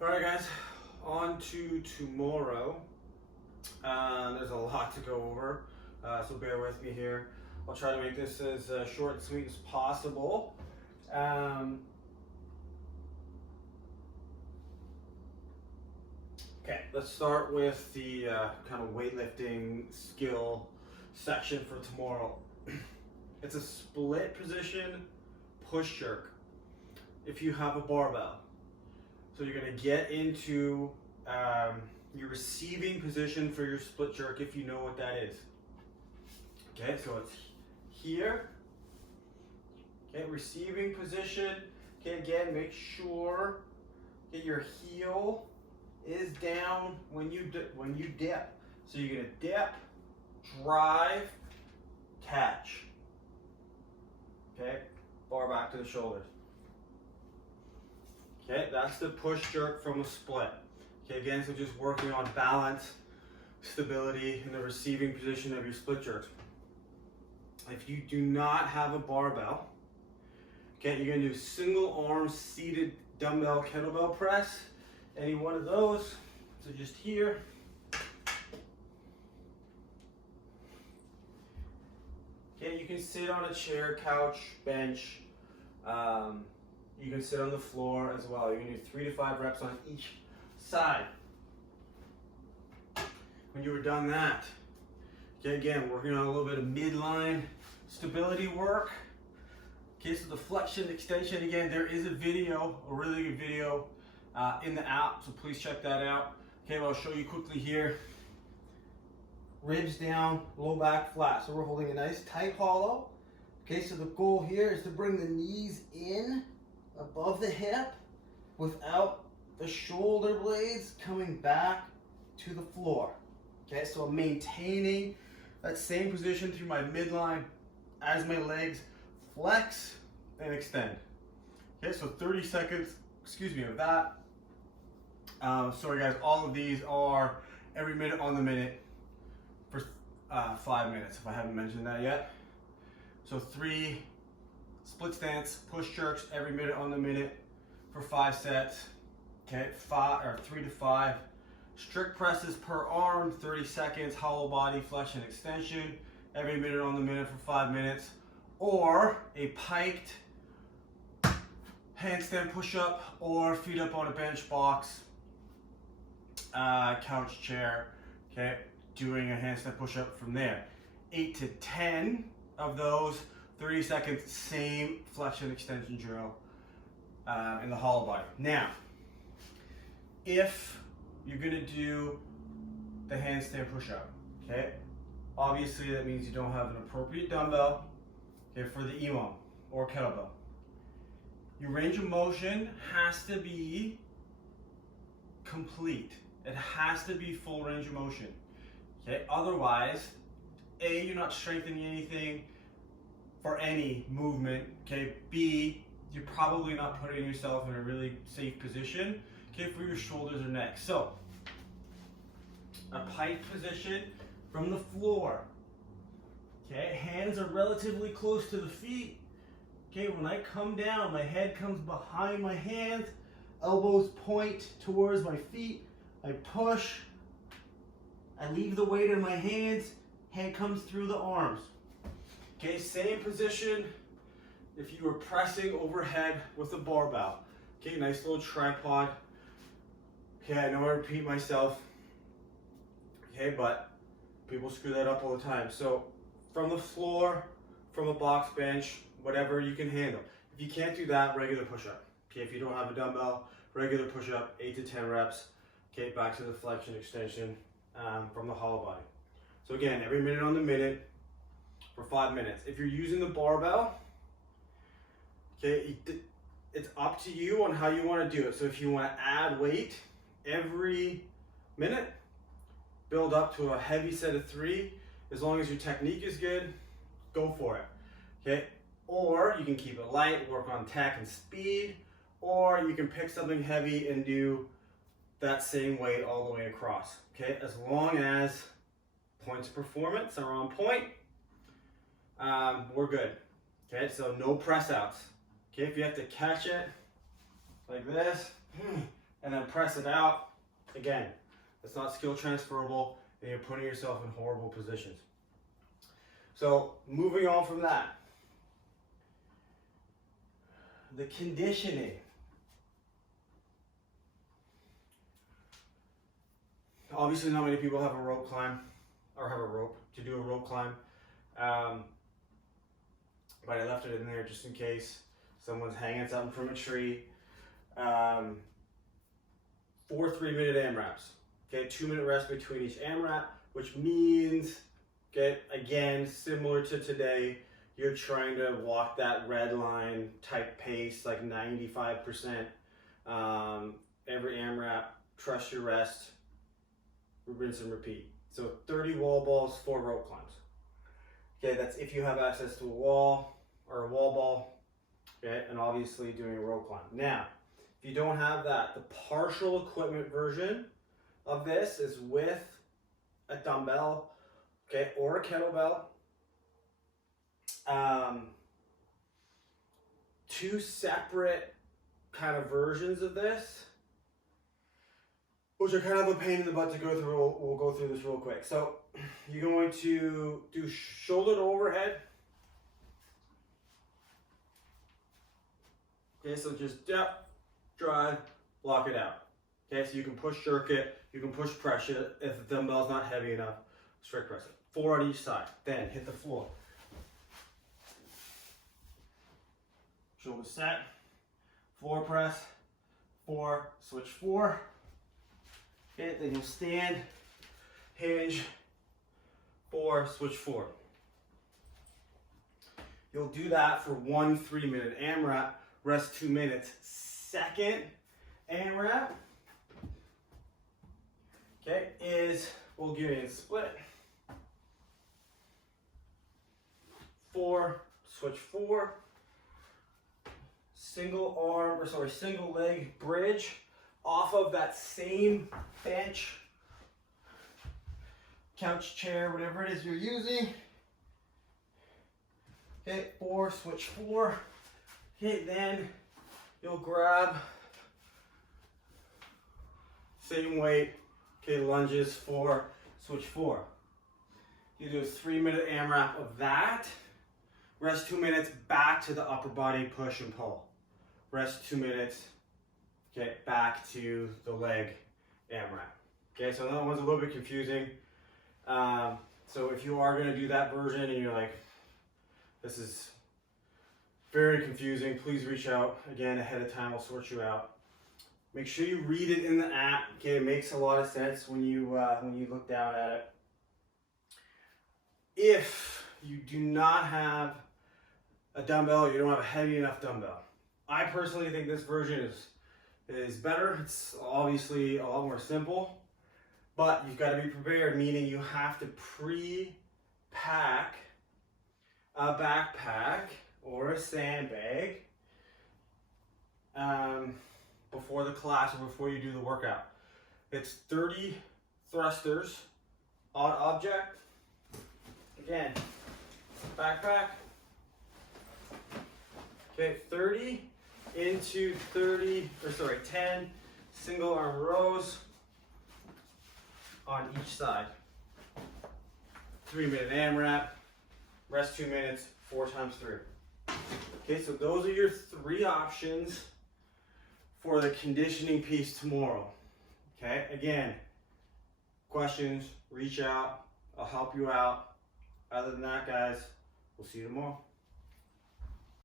Alright guys, on to tomorrow. There's a lot to go over, so bear with me here. I'll try to make this as short and sweet as possible. Okay, let's start with the kind of weightlifting skill section for tomorrow. It's a split position push jerk if you have a barbell. So you're going to get into your receiving position for your split jerk if you know what that is. Okay, so it's here. Okay, receiving position. Okay, again, make sure that your heel is down when you dip. So you're going to dip, drive, catch. Okay, bar back to the shoulders. Okay, that's the push jerk from a split. Okay, again, so just working on balance, stability in the receiving position of your split jerks. If you do not have a barbell, okay, you're gonna do single arm seated dumbbell kettlebell press. Any one of those, so just here. Okay, you can sit on a chair, couch, bench. You can sit on the floor as well. You're gonna do 3 to 5 reps on each side. When you were done that, okay, again, working on a little bit of midline stability work. Okay, so the flexion extension, again, there is a video, a really good video in the app, so please check that out. Okay, well, I'll show you quickly here. Ribs down, low back flat. So we're holding a nice tight hollow. Okay, so the goal here is to bring the knees in above the hip without the shoulder blades coming back to the floor. Okay, so I'm maintaining that same position through my midline as my legs flex and extend. Okay, so 30 seconds, of that. Sorry guys, all of these are every minute on the minute for 5 minutes, if I haven't mentioned that yet. So 3 split stance push jerks every minute on the minute for 5 sets. Okay, 3 to 5 strict presses per arm, 30 seconds, hollow body flexion extension every minute on the minute for 5 minutes, or a piked handstand push-up or feet up on a bench box, couch chair. Okay, doing a handstand push-up from there. 8 to 10 of those, 30 seconds, same flexion extension drill in the hollow body. Now, if you're gonna do the handstand push-up, okay, obviously that means you don't have an appropriate dumbbell, okay, for the EMOM or kettlebell. Your range of motion has to be complete. It has to be full range of motion. Okay, otherwise, A, you're not strengthening anything for any movement. Okay, B, you're probably not putting yourself in a really safe position, okay, for your shoulders or neck. So, a pike position from the floor. Okay, hands are relatively close to the feet. Okay, when I come down, my head comes behind my hands, elbows point towards my feet. I push, I leave the weight in my hands, hand comes through the arms. Okay, same position if you were pressing overhead with a barbell. Okay, nice little tripod. Okay, I know I repeat myself. Okay, but people screw that up all the time. So from the floor, from a box bench, whatever you can handle. If you can't do that, regular push-up. Okay, if you don't have a dumbbell, regular push-up, 8 to 10 reps. Okay, back to the flexion extension from the hollow body. So again, every minute on the minute for 5 minutes. If you're using the barbell, okay, it's up to you on how you want to do it. So if you want to add weight every minute, build up to a heavy set of 3. As long as your technique is good, go for it. Okay, or you can keep it light, work on tech and speed, or you can pick something heavy and do that same weight all the way across. Okay, as long as points of performance are on point, we're good. Okay, so no press outs. Okay, if you have to catch it like this, and then press it out. Again, it's not skill transferable, and you're putting yourself in horrible positions. So moving on from that, the conditioning. Obviously not many people have a rope climb, or have a rope to do a rope climb. But I left it in there just in case someone's hanging something from a tree. 4 3-minute AMRAPs. Okay, 2-minute rest between each AMRAP, which means, okay, again, similar to today, you're trying to walk that red line type pace, like 95%. Every AMRAP, trust your rest, rinse and repeat. So 30 wall balls, 4 rope climbs. Okay, that's if you have access to a wall or a wall ball, okay, and obviously doing a rope climb. Now, if you don't have that, the partial equipment version of this is with a dumbbell, okay, or a kettlebell. 2 separate kind of versions of this, which are kind of a pain in the butt to go through. We'll go through this real quick. So you're going to do shoulder to overhead. Okay, so just drive, block it out. Okay, so you can push jerk it, you can push press it. If the dumbbell's not heavy enough, strict press it. 4 on each side. Then hit the floor. Shoulder set, floor press, 4, switch 4. Okay, then you'll stand, hinge, 4, switch 4. You'll do that for 1 3-minute AMRAP, rest 2 minutes. Second AMRAP, okay, we'll give it a split. 4, switch 4. Single leg bridge off of that same bench, couch, chair, whatever it is you're using. Okay, 4, switch 4. Okay, then you'll grab same weight, okay, lunges, 4, switch 4. You do a 3-minute AMRAP of that. Rest 2 minutes, back to the upper body push and pull. Rest 2 minutes, get back to the leg AMRAP. Okay, so that one's a little bit confusing. So if you are going to do that version and you're like, this is very confusing, please reach out again ahead of time. I'll sort you out. Make sure you read it in the app. Okay, it makes a lot of sense when you look down at it. If you do not have a dumbbell, you don't have a heavy enough dumbbell, I personally think this version is better. It's obviously a lot more simple, but you've got to be prepared, meaning you have to pre-pack a backpack or a sandbag before the class or before you do the workout. It's 30 thrusters on object. Again, backpack. Okay, 30 into 10 single arm rows on each side. 3-minute AMRAP, rest 2 minutes, 4 times 3. Okay, so those are your 3 options for the conditioning piece tomorrow. Okay, again, questions, reach out, I'll help you out. Other than that, guys, we'll see you tomorrow.